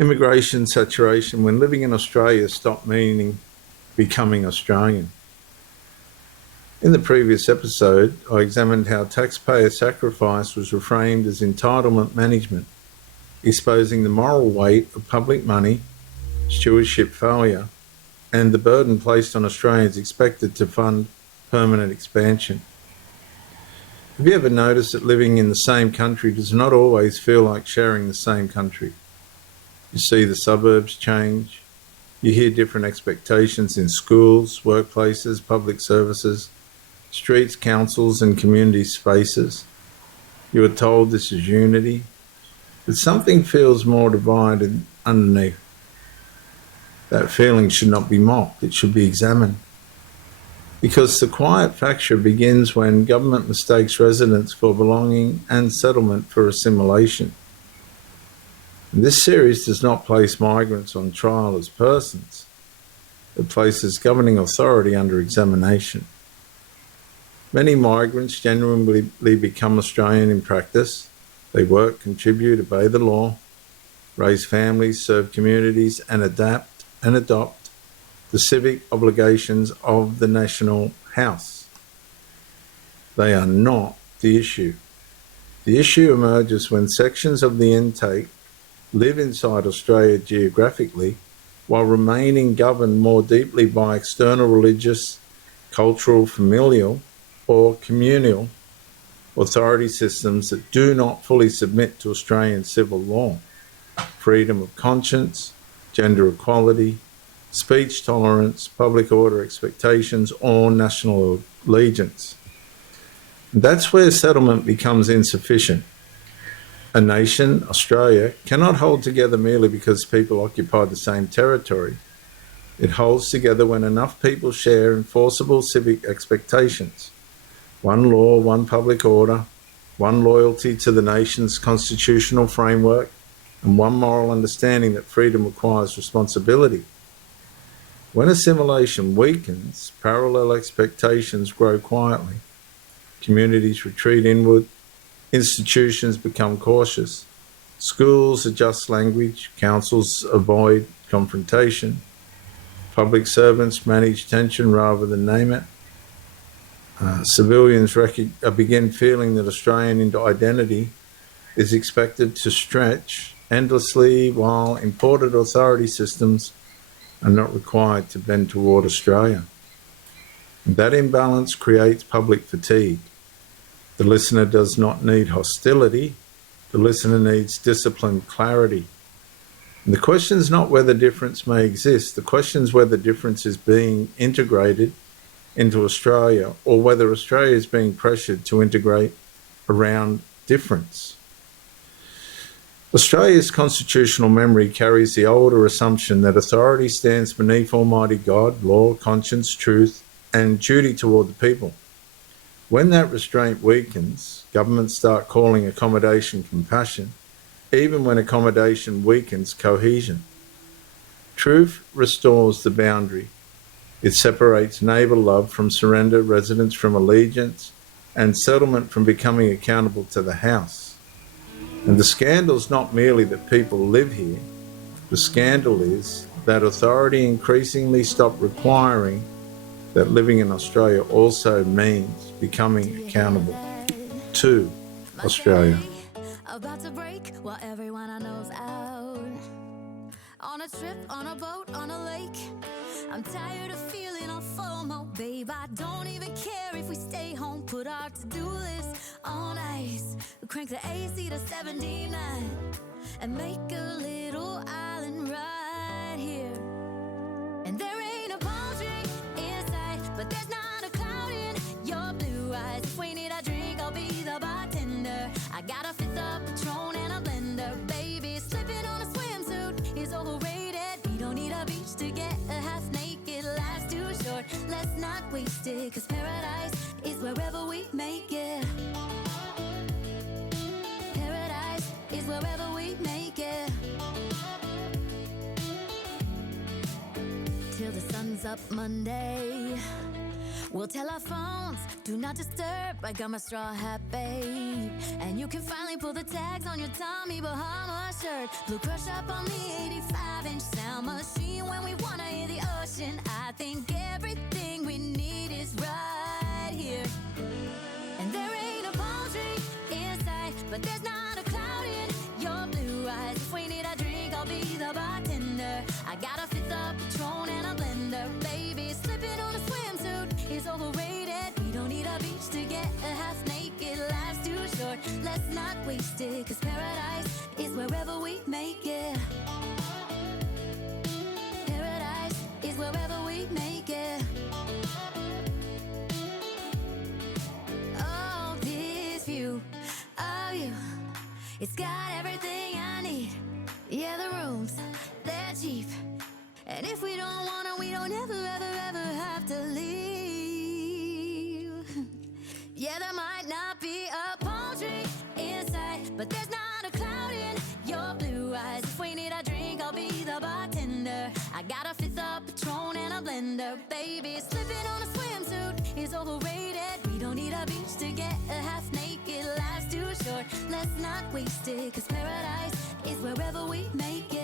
Immigration saturation when living in Australia stopped meaning becoming Australian. In the previous episode, I examined how taxpayer sacrifice was reframed as entitlement management, exposing the moral weight of public money, stewardship failure, and the burden placed on Australians expected to fund permanent expansion. Have you ever noticed that living in the same country does not always feel like sharing the same country? You see the suburbs change, you hear different expectations in schools, workplaces, public services, streets, councils and community spaces. You are told this is unity, but something feels more divided underneath. That feeling should not be mocked, it should be examined. Because the quiet fracture begins when government mistakes residence for belonging and settlement for assimilation. This series does not place migrants on trial as persons. It places governing authority under examination. Many migrants genuinely become Australian in practice. They work, contribute, obey the law, raise families, serve communities, and adapt and adopt the civic obligations of the national house. They are not the issue. The issue emerges when sections of the intake live inside Australia geographically while remaining governed more deeply by external religious, cultural, familial, or communal authority systems that do not fully submit to Australian civil law, freedom of conscience, gender equality, speech tolerance, public order expectations, or national allegiance. That's where settlement becomes insufficient. A nation, Australia, cannot hold together merely because people occupy the same territory. It holds together when enough people share enforceable civic expectations. One law, one public order, one loyalty to the nation's constitutional framework, and one moral understanding that freedom requires responsibility. When assimilation weakens, parallel expectations grow quietly. Communities retreat inward, institutions become cautious, schools adjust language, councils avoid confrontation, public servants manage tension rather than name it. Civilians begin feeling that Australian identity is expected to stretch endlessly while imported authority systems are not required to bend toward Australia. And that imbalance creates public fatigue. The listener does not need hostility, the listener needs disciplined clarity. And the question is not whether difference may exist, the question is whether difference is being integrated into Australia or whether Australia is being pressured to integrate around difference. Australia's constitutional memory carries the older assumption that authority stands beneath Almighty God, law, conscience, truth, and duty toward the people. When that restraint weakens, governments start calling accommodation compassion, even when accommodation weakens cohesion. Truth restores the boundary. It separates neighbour love from surrender, residence from allegiance, and settlement from becoming accountable to the house. And the scandal is not merely that people live here. The scandal is that authority increasingly stopped requiring that living in Australia also means becoming accountable to Australia. About to break while everyone I know's out. On a trip, on a boat, on a lake. I'm tired of feeling all FOMO, babe. I don't even care if we stay home. Put our to-do list on ice. We crank the AC to 79 and make a little island right here. And there ain't a palm tree in sight, but there's not a cloud in your blue eyes. If we need a drink, I'll be the bartender. I got a fifth of Patron and a blender, baby. Slipping on a swimsuit is overrated. You don't need a beach to get a half naked. Life's too short, let's not waste it. Cause paradise is wherever we make it. Paradise is wherever we make it. Till the sun's up Monday, we'll tell our phones, do not disturb. I got my straw hat, babe. And you can finally pull the tags on on your Tommy Bahama shirt. Blue crush up on the 85-inch sound machine. When we wanna hear the ocean, I think everything we need is right here. And there ain't a palm tree in sight, but there's not a cloud in your blue eyes. If we need a drink, I'll be the bartender. I got a fifth of Patron and a blender. Baby, slipping on a swimsuit is overrated. We don't need a beach to get a half naked. Life's too short, let's not waste it. Cause paradise is wherever we make it. Paradise is wherever we make it. Oh, this view of you, it's got everything I need. Yeah, the rooms, they're cheap. And if we don't wanna, we don't ever, ever, ever have to leave. Yeah, there might not be a palm tree in sight, but there's not a cloud in your blue eyes. If we need a drink, I'll be the bartender. I got a fifth of Patron and a blender. Baby, slipping on a swimsuit is overrated. We don't need a beach to get a half naked. Life's too short, let's not waste it. Cause paradise is wherever we make it.